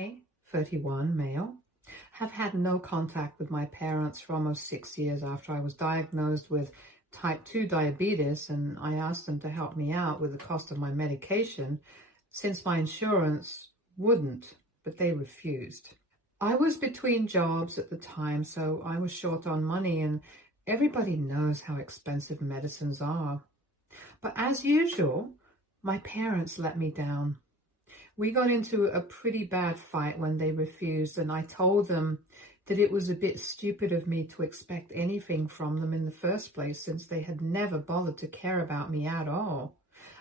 I, 31, male, have had no contact with my parents for almost 6 years after I was diagnosed with type 2 diabetes, and I asked them to help me out with the cost of my medication since my insurance wouldn't, but they refused. I was between jobs at the time, so I was short on money, and everybody knows how expensive medicines are. But as usual, my parents let me down. We got into a pretty bad fight when they refused, and I told them that it was a bit stupid of me to expect anything from them in the first place, since they had never bothered to care about me at all.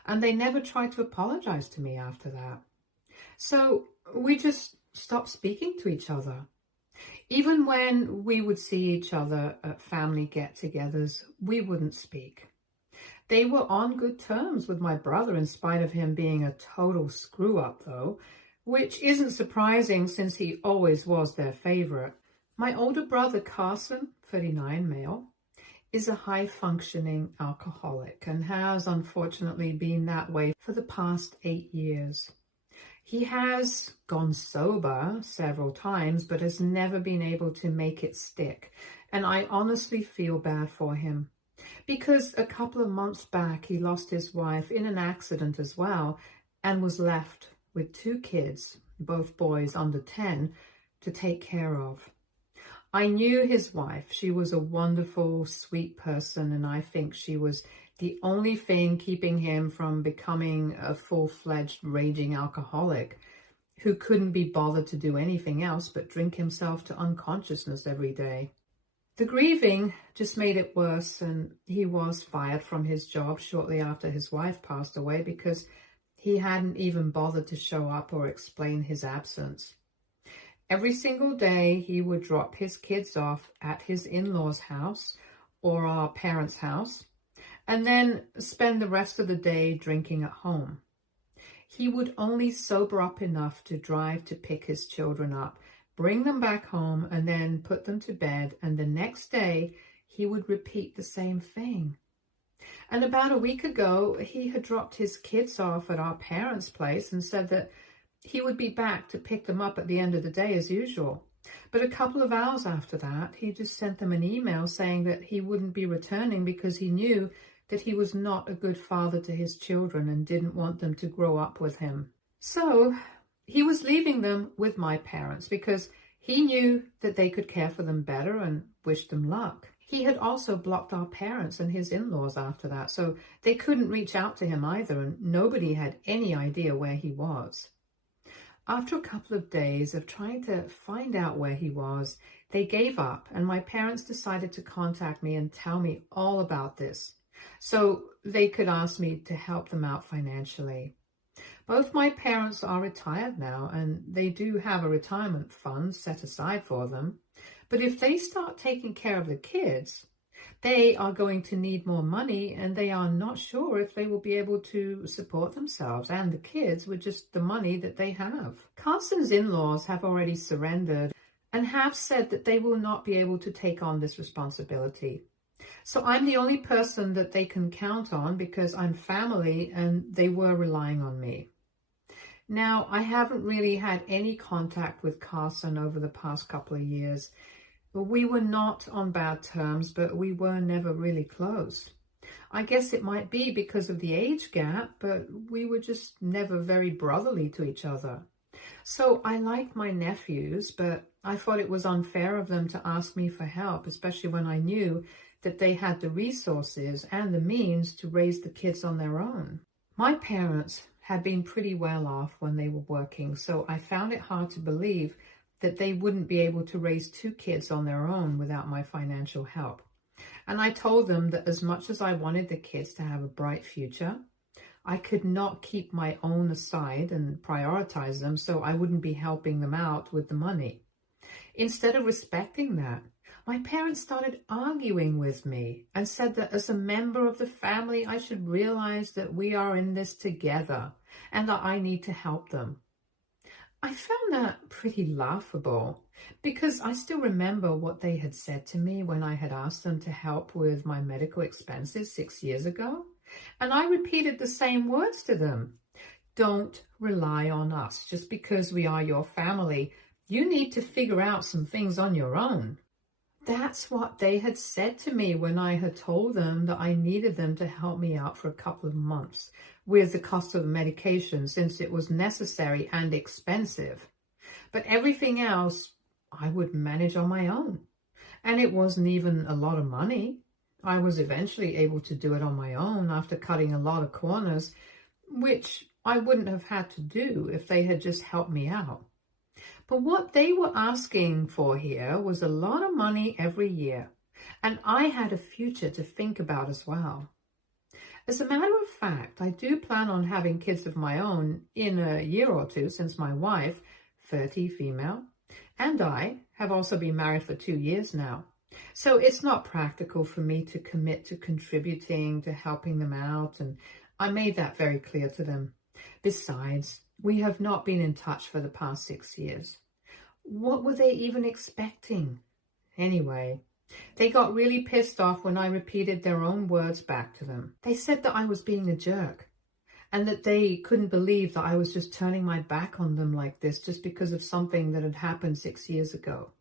And they never tried to apologize to me after that. So we just stopped speaking to each other. Even when we would see each other at family get-togethers, we wouldn't speak. They were on good terms with my brother in spite of him being a total screw-up though, which isn't surprising since he always was their favorite. My older brother Carson, 39 male, is a high-functioning alcoholic and has unfortunately been that way for the past 8 years. He has gone sober several times but has never been able to make it stick, and I honestly feel bad for him. Because a couple of months back, he lost his wife in an accident as well and was left with 2 kids, both boys under 10, to take care of. I knew his wife. She was a wonderful, sweet person, and I think she was the only thing keeping him from becoming a full-fledged raging alcoholic who couldn't be bothered to do anything else but drink himself to unconsciousness every day. The grieving just made it worse, and he was fired from his job shortly after his wife passed away because he hadn't even bothered to show up or explain his absence. Every single day he would drop his kids off at his in-laws' house or our parents' house and then spend the rest of the day drinking at home. He would only sober up enough to drive to pick his children up, bring them back home, and then put them to bed, and the next day he would repeat the same thing. And about a week ago, he had dropped his kids off at our parents' place and said that he would be back to pick them up at the end of the day as usual. But a couple of hours after that, he just sent them an email saying that he wouldn't be returning because he knew that he was not a good father to his children and didn't want them to grow up with him. So he was leaving them with my parents because he knew that they could care for them better and wished them luck. He had also blocked our parents and his in-laws after that, so they couldn't reach out to him either, and nobody had any idea where he was. After a couple of days of trying to find out where he was, they gave up, and my parents decided to contact me and tell me all about this, so they could ask me to help them out financially. Both my parents are retired now, and they do have a retirement fund set aside for them. But if they start taking care of the kids, they are going to need more money, and they are not sure if they will be able to support themselves and the kids with just the money that they have. Carson's in-laws have already surrendered and have said that they will not be able to take on this responsibility. So I'm the only person that they can count on because I'm family and they were relying on me. Now, I haven't really had any contact with Carson over the past couple of years. We were not on bad terms, but we were never really close. I guess it might be because of the age gap, but we were just never very brotherly to each other. So I liked my nephews, but I thought it was unfair of them to ask me for help, especially when I knew that they had the resources and the means to raise the kids on their own. My parents had been pretty well off when they were working, so I found it hard to believe that they wouldn't be able to raise 2 kids on their own without my financial help. And I told them that as much as I wanted the kids to have a bright future, I could not keep my own aside and prioritize them so I wouldn't be helping them out with the money. Instead of respecting that, my parents started arguing with me and said that as a member of the family, I should realize that we are in this together and that I need to help them. I found that pretty laughable because I still remember what they had said to me when I had asked them to help with my medical expenses 6 years ago. And I repeated the same words to them. don't rely on us. Just because we are your family, you need to figure out some things on your own. That's what they had said to me when I had told them that I needed them to help me out for a couple of months with the cost of the medication, since it was necessary and expensive. But everything else I would manage on my own. And it wasn't even a lot of money. I was eventually able to do it on my own after cutting a lot of corners, which I wouldn't have had to do if they had just helped me out. But what they were asking for here was a lot of money every year, and I had a future to think about as well. As a matter of fact, I do plan on having kids of my own in a year or two, since my wife, 30, female, and I have also been married for 2 years now. So it's not practical for me to commit to contributing, to helping them out, and I made that very clear to them. Besides, we have not been in touch for the past 6 years. What were they even expecting? Anyway, they got really pissed off when I repeated their own words back to them. They said that I was being a jerk, and that they couldn't believe that I was just turning my back on them like this just because of something that had happened 6 years ago.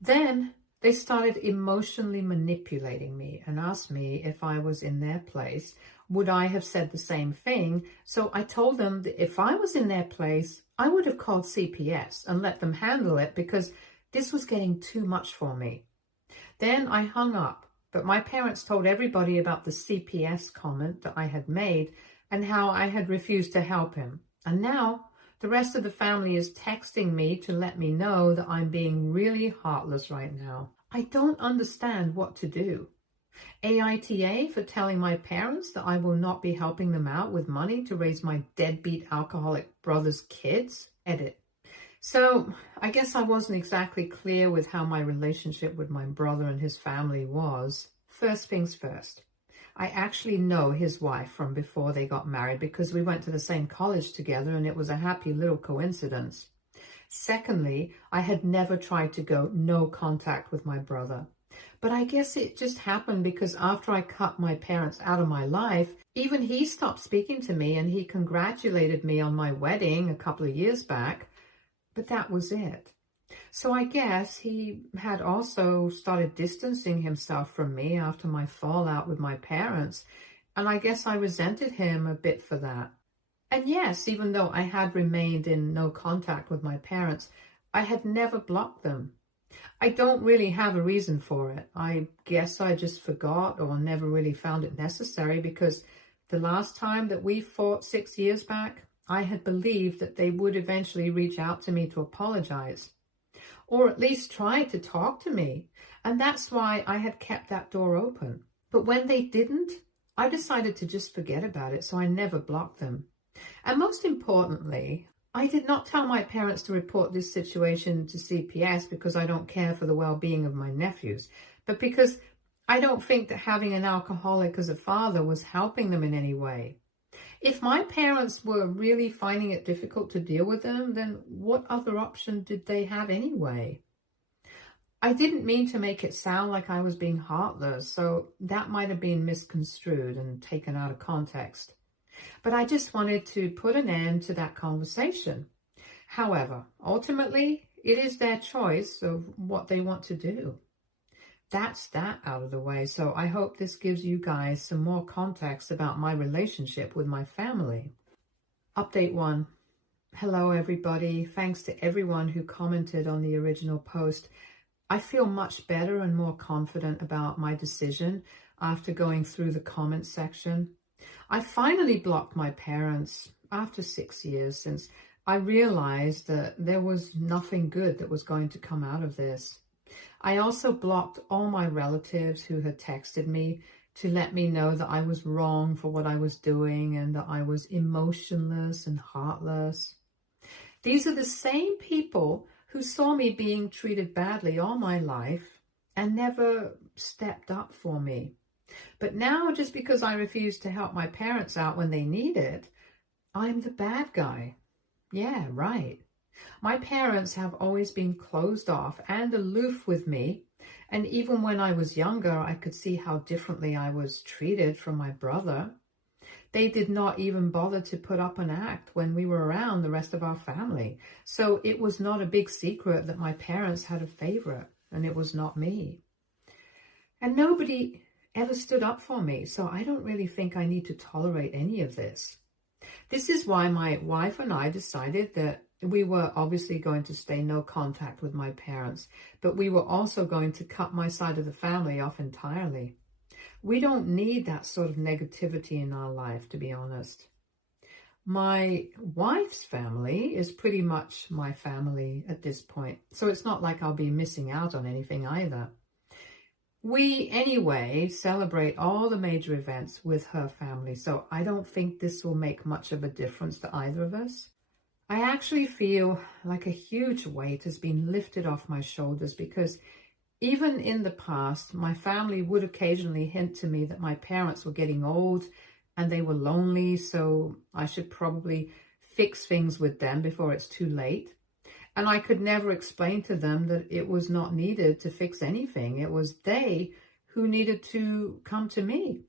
Then they started emotionally manipulating me and asked me if I was in their place, would I have said the same thing? So I told them that if I was in their place, I would have called CPS and let them handle it, because this was getting too much for me. Then I hung up, but my parents told everybody about the CPS comment that I had made and how I had refused to help him. And now the rest of the family is texting me to let me know that I'm being really heartless right now. I don't understand what to do. AITA for telling my parents that I will not be helping them out with money to raise my deadbeat alcoholic brother's kids. Edit. So I guess I wasn't exactly clear with how my relationship with my brother and his family was. First things first. I actually know his wife from before they got married, because we went to the same college together and it was a happy little coincidence. Secondly, I had never tried to go no contact with my brother. But I guess it just happened because after I cut my parents out of my life, even he stopped speaking to me, and he congratulated me on my wedding a couple of years back. But that was it. So I guess he had also started distancing himself from me after my fallout with my parents, and I guess I resented him a bit for that. And yes, even though I had remained in no contact with my parents, I had never blocked them. I don't really have a reason for it. I guess I just forgot or never really found it necessary, because the last time that we fought 6 years back, I had believed that they would eventually reach out to me to apologize, or at least try to talk to me, and that's why I had kept that door open. But when they didn't, I decided to just forget about it, so I never blocked them. And most importantly, I did not tell my parents to report this situation to CPS because I don't care for the well-being of my nephews, but because I don't think that having an alcoholic as a father was helping them in any way. If my parents were really finding it difficult to deal with them, then what other option did they have anyway? I didn't mean to make it sound like I was being heartless, so that might have been misconstrued and taken out of context. But I just wanted to put an end to that conversation. However, ultimately, it is their choice of what they want to do. That's that out of the way, so I hope this gives you guys some more context about my relationship with my family. Update 1. Hello, everybody. Thanks to everyone who commented on the original post. I feel much better and more confident about my decision after going through the comments section. I finally blocked my parents after 6 years, since I realized that there was nothing good that was going to come out of this. I also blocked all my relatives who had texted me to let me know that I was wrong for what I was doing and that I was emotionless and heartless. These are the same people who saw me being treated badly all my life and never stepped up for me. But now, just because I refused to help my parents out when they need it, I'm the bad guy. Yeah, right. My parents have always been closed off and aloof with me, and even when I was younger, I could see how differently I was treated from my brother. They did not even bother to put up an act when we were around the rest of our family. So it was not a big secret that my parents had a favorite, and it was not me. And nobody ever stood up for me, so I don't really think I need to tolerate any of this. This is why my wife and I decided that we were obviously going to stay no contact with my parents, but we were also going to cut my side of the family off entirely. We don't need that sort of negativity in our life, to be honest. My wife's family is pretty much my family at this point, so it's not like I'll be missing out on anything either. We, anyway, celebrate all the major events with her family, so I don't think this will make much of a difference to either of us. I actually feel like a huge weight has been lifted off my shoulders because even in the past, my family would occasionally hint to me that my parents were getting old and they were lonely, so I should probably fix things with them before it's too late. And I could never explain to them that it was not needed to fix anything. It was they who needed to come to me.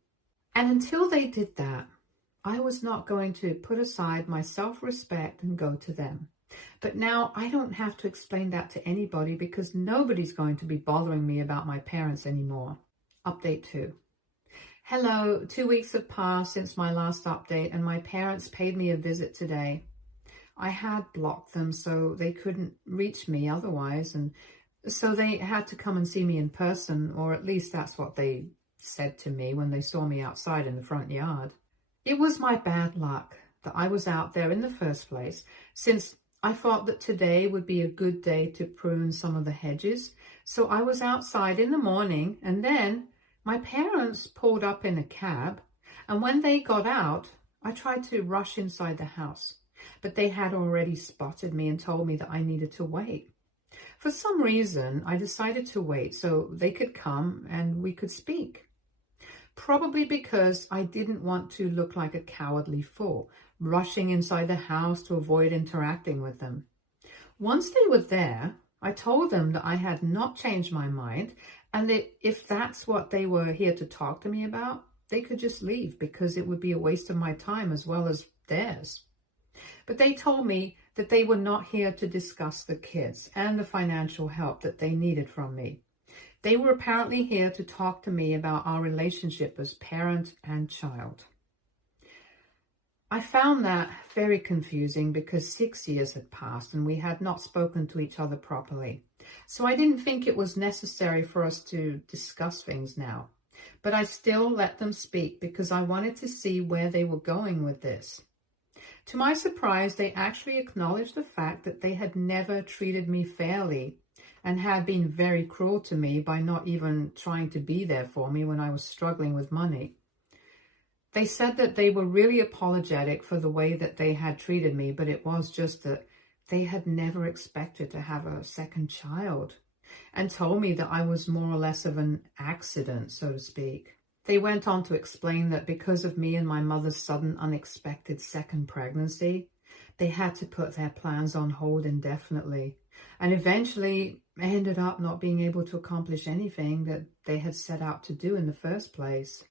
And until they did that, I was not going to put aside my self-respect and go to them. But now I don't have to explain that to anybody because nobody's going to be bothering me about my parents anymore. Update 2. Hello, 2 weeks have passed since my last update and my parents paid me a visit today. I had blocked them so they couldn't reach me otherwise, and so they had to come and see me in person, or at least that's what they said to me when they saw me outside in the front yard. It was my bad luck that I was out there in the first place, since I thought that today would be a good day to prune some of the hedges. So I was outside in the morning, and then my parents pulled up in a cab, and when they got out, I tried to rush inside the house. But they had already spotted me and told me that I needed to wait. For some reason, I decided to wait so they could come and we could speak. Probably because I didn't want to look like a cowardly fool, rushing inside the house to avoid interacting with them. Once they were there, I told them that I had not changed my mind and that if that's what they were here to talk to me about, they could just leave because it would be a waste of my time as well as theirs. But they told me that they were not here to discuss the kids and the financial help that they needed from me. They were apparently here to talk to me about our relationship as parent and child. I found that very confusing because 6 years had passed and we had not spoken to each other properly. So I didn't think it was necessary for us to discuss things now. But I still let them speak because I wanted to see where they were going with this. To my surprise, they actually acknowledged the fact that they had never treated me fairly and had been very cruel to me by not even trying to be there for me when I was struggling with money. They said that they were really apologetic for the way that they had treated me, but it was just that they had never expected to have a second child and told me that I was more or less of an accident, so to speak. They went on to explain that because of me and my mother's sudden unexpected second pregnancy, they had to put their plans on hold indefinitely and eventually ended up not being able to accomplish anything that they had set out to do in the first place.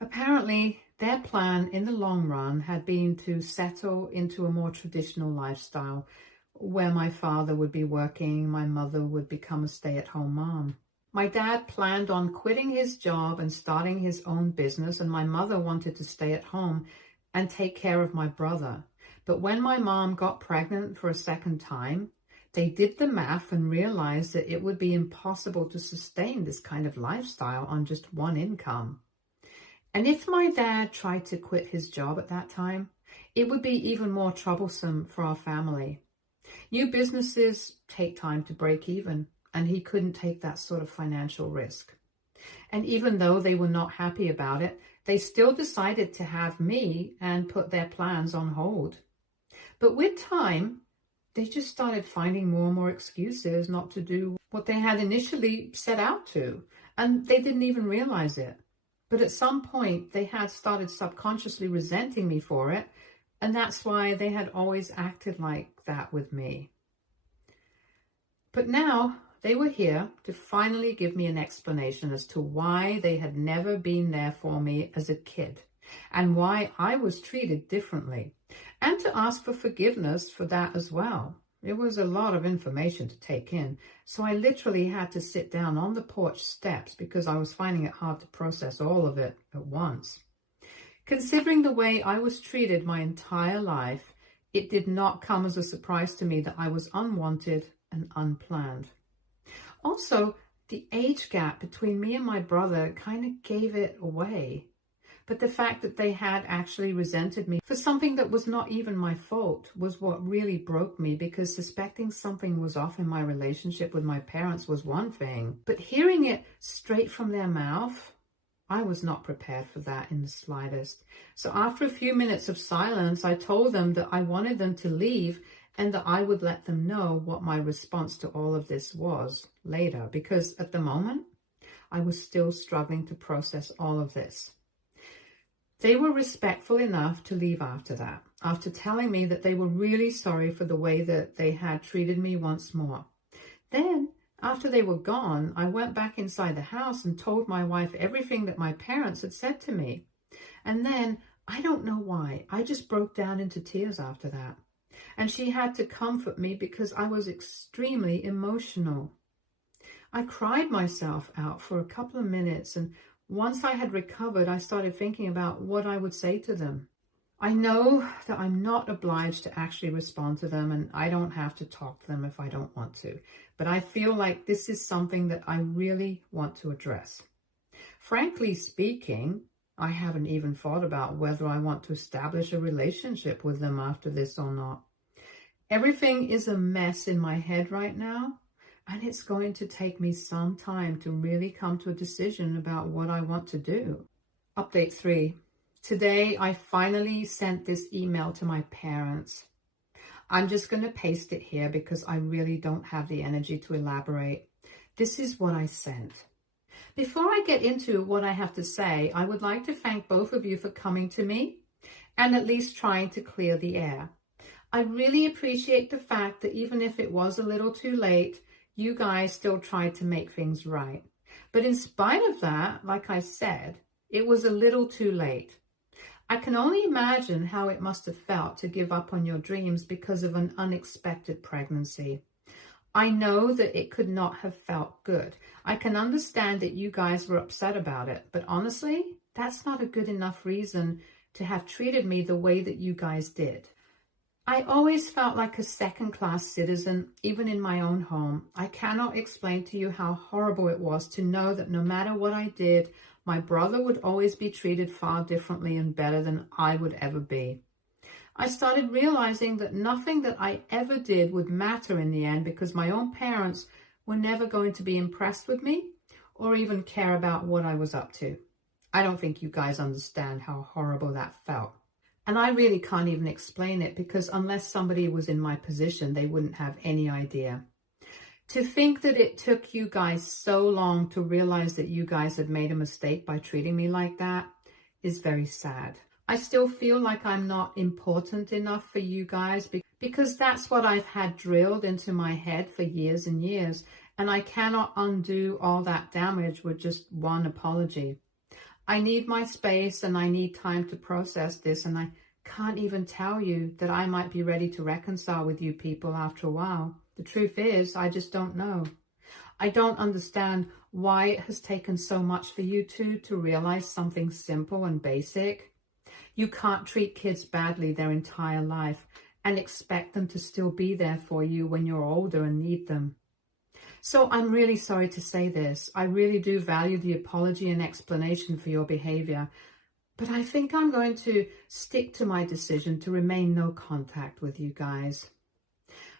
Apparently, their plan in the long run had been to settle into a more traditional lifestyle where my father would be working, my mother would become a stay-at-home mom. My dad planned on quitting his job and starting his own business, and my mother wanted to stay at home and take care of my brother. But when my mom got pregnant for a second time, they did the math and realized that it would be impossible to sustain this kind of lifestyle on just one income. And if my dad tried to quit his job at that time, it would be even more troublesome for our family. New businesses take time to break even, and he couldn't take that sort of financial risk. And even though they were not happy about it, they still decided to have me and put their plans on hold. But with time, they just started finding more and more excuses not to do what they had initially set out to, and they didn't even realize it. But at some point, they had started subconsciously resenting me for it, and that's why they had always acted like that with me. But now, they were here to finally give me an explanation as to why they had never been there for me as a kid and why I was treated differently, and to ask for forgiveness for that as well. It was a lot of information to take in, so I literally had to sit down on the porch steps because I was finding it hard to process all of it at once. Considering the way I was treated my entire life, it did not come as a surprise to me that I was unwanted and unplanned. Also, the age gap between me and my brother kind of gave it away. But the fact that they had actually resented me for something that was not even my fault was what really broke me, because suspecting something was off in my relationship with my parents was one thing, but hearing it straight from their mouth, I was not prepared for that in the slightest. So after a few minutes of silence, I told them that I wanted them to leave and that I would let them know what my response to all of this was later, because at the moment, I was still struggling to process all of this. They were respectful enough to leave after that, after telling me that they were really sorry for the way that they had treated me once more. Then, after they were gone, I went back inside the house and told my wife everything that my parents had said to me. And then, I don't know why, I just broke down into tears after that. And she had to comfort me because I was extremely emotional. I cried myself out for a couple of minutes, and once I had recovered, I started thinking about what I would say to them. I know that I'm not obliged to actually respond to them, and I don't have to talk to them if I don't want to. But I feel like this is something that I really want to address. Frankly speaking, I haven't even thought about whether I want to establish a relationship with them after this or not. Everything is a mess in my head right now. And it's going to take me some time to really come to a decision about what I want to do. Update 3. Today, I finally sent this email to my parents. I'm just going to paste it here because I really don't have the energy to elaborate. This is what I sent. Before I get into what I have to say, I would like to thank both of you for coming to me and at least trying to clear the air. I really appreciate the fact that even if it was a little too late, you guys still tried to make things right. But in spite of that, like I said, it was a little too late. I can only imagine how it must have felt to give up on your dreams because of an unexpected pregnancy. I know that it could not have felt good. I can understand that you guys were upset about it, but honestly, that's not a good enough reason to have treated me the way that you guys did. I always felt like a second-class citizen, even in my own home. I cannot explain to you how horrible it was to know that no matter what I did, my brother would always be treated far differently and better than I would ever be. I started realizing that nothing that I ever did would matter in the end because my own parents were never going to be impressed with me or even care about what I was up to. I don't think you guys understand how horrible that felt. And I really can't even explain it because unless somebody was in my position, they wouldn't have any idea. To think that it took you guys so long to realize that you guys had made a mistake by treating me like that is very sad. I still feel like I'm not important enough for you guys because that's what I've had drilled into my head for years and years. And I cannot undo all that damage with just one apology. I need my space and I need time to process this, and I can't even tell you that I might be ready to reconcile with you people after a while. The truth is, I just don't know. I don't understand why it has taken so much for you two to realize something simple and basic. You can't treat kids badly their entire life and expect them to still be there for you when you're older and need them. So I'm really sorry to say this. I really do value the apology and explanation for your behavior, but I think I'm going to stick to my decision to remain no contact with you guys.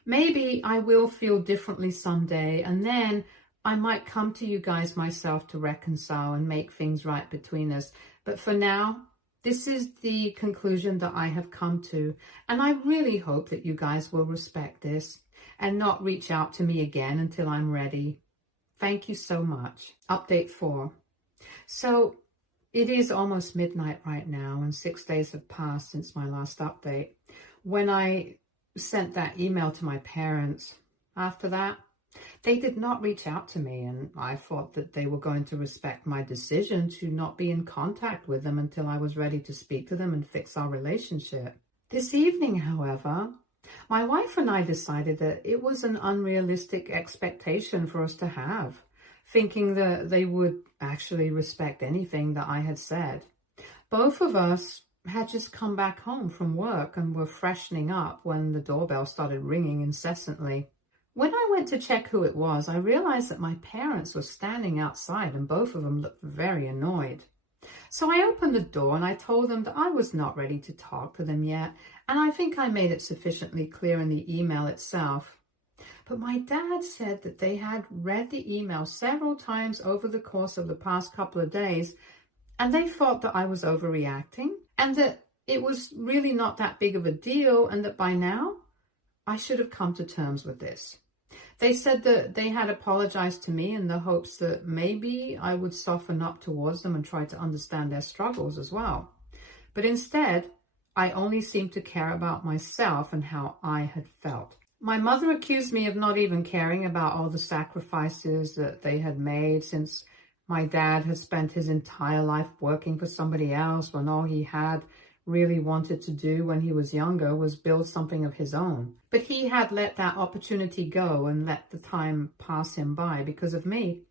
Maybe I will feel differently someday, and then I might come to you guys myself to reconcile and make things right between us. But for now, this is the conclusion that I have come to, and I really hope that you guys will respect this and not reach out to me again until I'm ready. Thank you so much. Update 4. So it is almost midnight right now, and 6 days have passed since my last update. When I sent that email to my parents, after that, They did not reach out to me, and I thought that they were going to respect my decision to not be in contact with them until I was ready to speak to them and fix our relationship. This evening, however, my wife and I decided that it was an unrealistic expectation for us to have, thinking that they would actually respect anything that I had said. Both of us had just come back home from work and were freshening up when the doorbell started ringing incessantly. When I went to check who it was, I realized that my parents were standing outside and both of them looked very annoyed. So I opened the door and I told them that I was not ready to talk to them yet, and I think I made it sufficiently clear in the email itself. But my dad said that they had read the email several times over the course of the past couple of days, and they thought that I was overreacting and that it was really not that big of a deal, and that by now I should have come to terms with this. They said that they had apologized to me in the hopes that maybe I would soften up towards them and try to understand their struggles as well. But instead, I only seemed to care about myself and how I had felt. My mother accused me of not even caring about all the sacrifices that they had made, since my dad had spent his entire life working for somebody else when all he had really wanted to do when he was younger was build something of his own. But he had let that opportunity go and let the time pass him by because of me.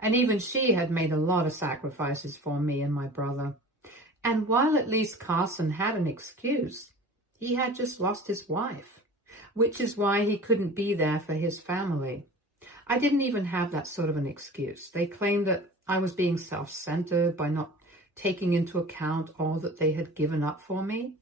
And even she had made a lot of sacrifices for me and my brother. And while at least Carson had an excuse, he had just lost his wife, which is why he couldn't be there for his family. I didn't even have that sort of an excuse. They claimed that I was being self-centered by not taking into account all that they had given up for me,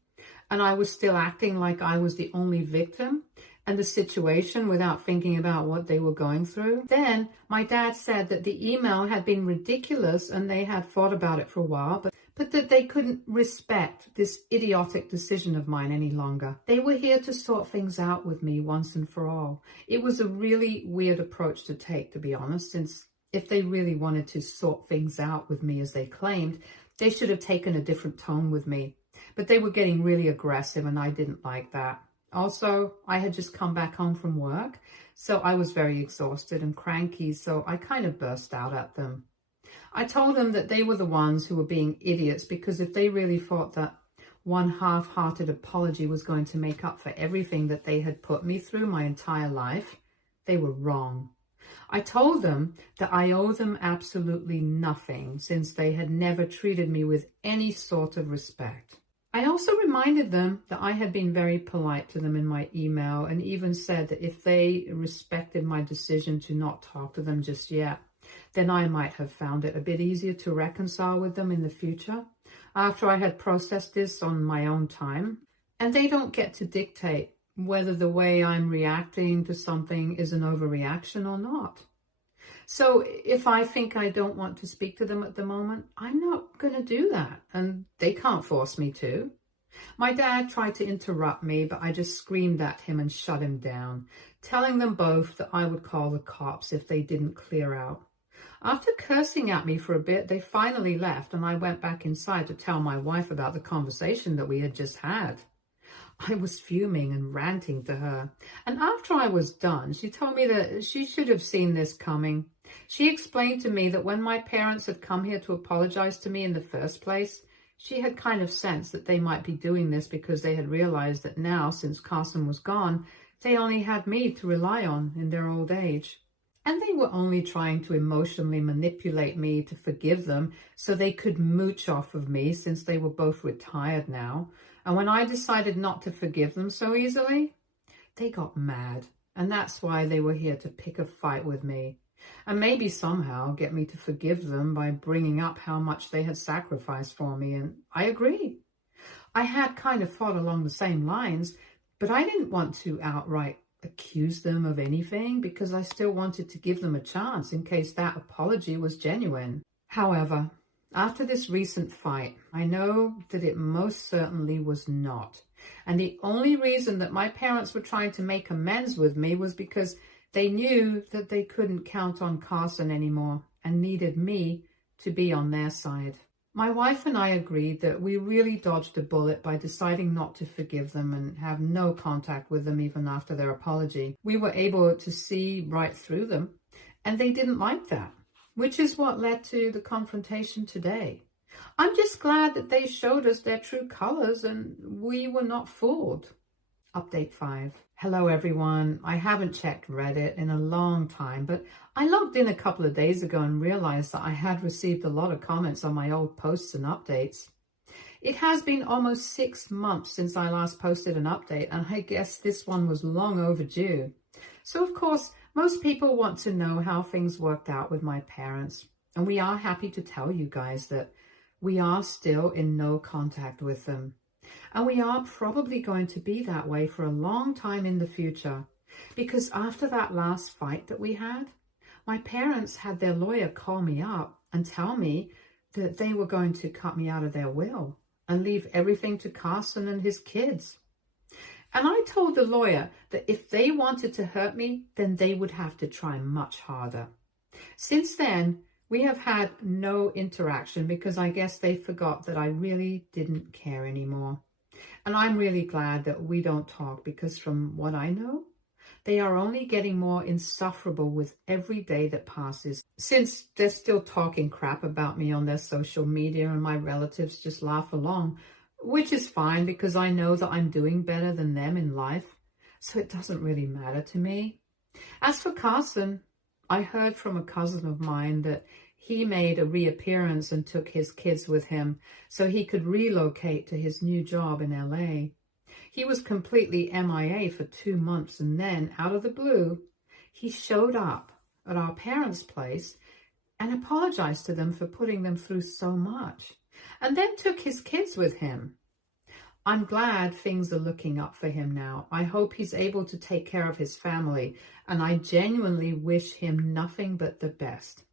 and I was still acting like I was the only victim and the situation without thinking about what they were going through. Then my dad said that the email had been ridiculous and they had thought about it for a while, but that they couldn't respect this idiotic decision of mine any longer. They were here to sort things out with me once and for all. It was a really weird approach to take, to be honest, since if they really wanted to sort things out with me as they claimed, they should have taken a different tone with me. But they were getting really aggressive and I didn't like that. Also, I had just come back home from work, so I was very exhausted and cranky, so I kind of burst out at them. I told them that they were the ones who were being idiots, because if they really thought that one half-hearted apology was going to make up for everything that they had put me through my entire life, they were wrong. I told them that I owe them absolutely nothing, since they had never treated me with any sort of respect. I also reminded them that I had been very polite to them in my email, and even said that if they respected my decision to not talk to them just yet, then I might have found it a bit easier to reconcile with them in the future, after I had processed this on my own time. And they don't get to dictate whether the way I'm reacting to something is an overreaction or not. So if I think I don't want to speak to them at the moment, I'm not going to do that, and they can't force me to. My dad tried to interrupt me, but I just screamed at him and shut him down, telling them both that I would call the cops if they didn't clear out. After cursing at me for a bit, they finally left, and I went back inside to tell my wife about the conversation that we had just had. I was fuming and ranting to her, and after I was done, she told me that she should have seen this coming. She explained to me that when my parents had come here to apologize to me in the first place, she had kind of sensed that they might be doing this because they had realized that now, since Carson was gone, they only had me to rely on in their old age. And they were only trying to emotionally manipulate me to forgive them so they could mooch off of me, since they were both retired now. And when I decided not to forgive them so easily, they got mad. And that's why they were here to pick a fight with me. And maybe somehow get me to forgive them by bringing up how much they had sacrificed for me. And I agree. I had kind of thought along the same lines, but I didn't want to outright accuse them of anything, because I still wanted to give them a chance in case that apology was genuine. However, after this recent fight, I know that it most certainly was not. And the only reason that my parents were trying to make amends with me was because they knew that they couldn't count on Carson anymore and needed me to be on their side. My wife and I agreed that we really dodged a bullet by deciding not to forgive them and have no contact with them even after their apology. We were able to see right through them, and they didn't like that, which is what led to the confrontation today. I'm just glad that they showed us their true colors and we were not fooled. Update 5. Hello everyone. I haven't checked Reddit in a long time, but I logged in a couple of days ago and realized that I had received a lot of comments on my old posts and updates. It has been almost 6 months since I last posted an update, and I guess this one was long overdue. So of course, most people want to know how things worked out with my parents, and we are happy to tell you guys that we are still in no contact with them. And we are probably going to be that way for a long time in the future, because after that last fight that we had, my parents had their lawyer call me up and tell me that they were going to cut me out of their will and leave everything to Carson and his kids. And I told the lawyer that if they wanted to hurt me, then they would have to try much harder. Since then, we have had no interaction because I guess they forgot that I really didn't care anymore. And I'm really glad that we don't talk because from what I know, they are only getting more insufferable with every day that passes, since they're still talking crap about me on their social media and my relatives just laugh along, which is fine because I know that I'm doing better than them in life, so it doesn't really matter to me. As for Carson, I heard from a cousin of mine that he made a reappearance and took his kids with him so he could relocate to his new job in LA. He was completely MIA for 2 months, and then, out of the blue, he showed up at our parents' place and apologized to them for putting them through so much, and then took his kids with him. I'm glad things are looking up for him now. I hope he's able to take care of his family, and I genuinely wish him nothing but the best.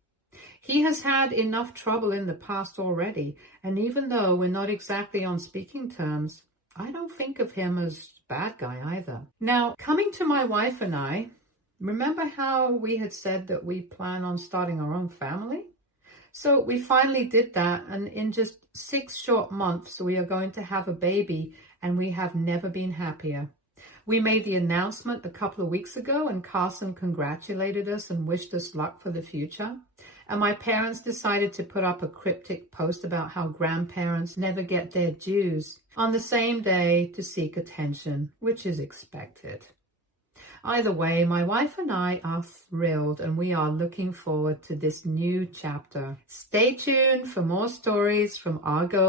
He has had enough trouble in the past already, and even though we're not exactly on speaking terms, I don't think of him as a bad guy either. Now, coming to my wife and I, remember how we had said that we plan on starting our own family? So we finally did that, and in just 6 short months, we are going to have a baby, and we have never been happier. We made the announcement a couple of weeks ago, and Carson congratulated us and wished us luck for the future. And my parents decided to put up a cryptic post about how grandparents never get their dues on the same day to seek attention, which is expected. Either way, my wife and I are thrilled, and we are looking forward to this new chapter. Stay tuned for more stories from Argo.